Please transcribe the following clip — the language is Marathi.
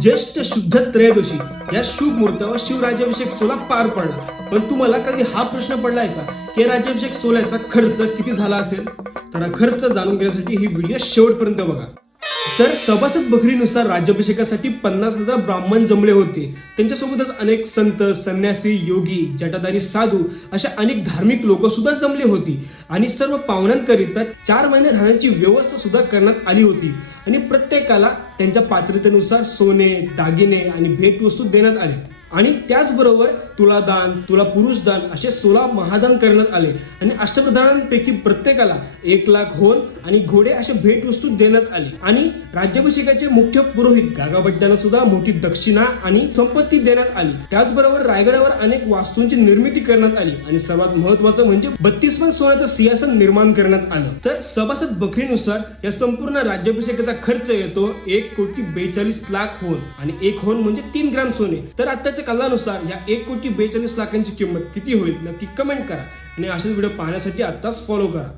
ज्येष्ठ शुद्ध त्रयोदशी या शुभ मुहूर्तावर शिवराज्याभिषेक सोहळा पार पडला. पण तुम्हाला कधी हा प्रश्न पडलाय का की राज्याभिषेक सोहळ्याचा खर्च किती झाला असेल? तर हा खर्च जाणून घेण्यासाठी ही व्हिडिओ शेवटपर्यंत बघा. तर सभासद बखरीनुसार राज्याभिषेकासाठी 50,000 ब्राह्मण जमले होते. त्यांच्यासोबतच अनेक संत, संन्यासी, योगी, जटाधारी साधू अशा अनेक धार्मिक लोक सुद्धा जमली होती. आणि सर्व पाहुण्यांकरिता 4 महिने राहण्याची व्यवस्था सुद्धा करण्यात आली होती. आणि प्रत्येकाला त्यांच्या पात्रतेनुसार सोने, दागिने आणि भेटवस्तू देण्यात आले. आणि त्याचबरोबर तुलादान, तुला पुरुषदान असे 16 महादान करण्यात आले. आणि अष्टप्रधानांपैकी प्रत्येकाला 1 लाख होन आणि घोडे असे भेटवस्तू देण्यात आली. आणि राज्याभिषेकाचे मुख्य पुरोहित गागाभट्टांना सुद्धा मोठी दक्षिणा आणि संपत्ती देण्यात आली. त्याचबरोबर रायगडावर अनेक वास्तूंची निर्मिती करण्यात आली. आणि सर्वात महत्वाचं म्हणजे 32 पण सोन्याचं सिंहासन निर्माण करण्यात आलं. तर सभासद बखरीनुसार या संपूर्ण राज्याभिषेकाचा खर्च येतो 1,42,00,000 होन. आणि 1 होन म्हणजे 3 ग्राम सोने. तर आताच्या कलानुसार या 1,42,00,000 किंमत किती होईल नक्की कमेंट करा. आणि असेच व्हिडिओ पाहण्यासाठी आताच फॉलो करा.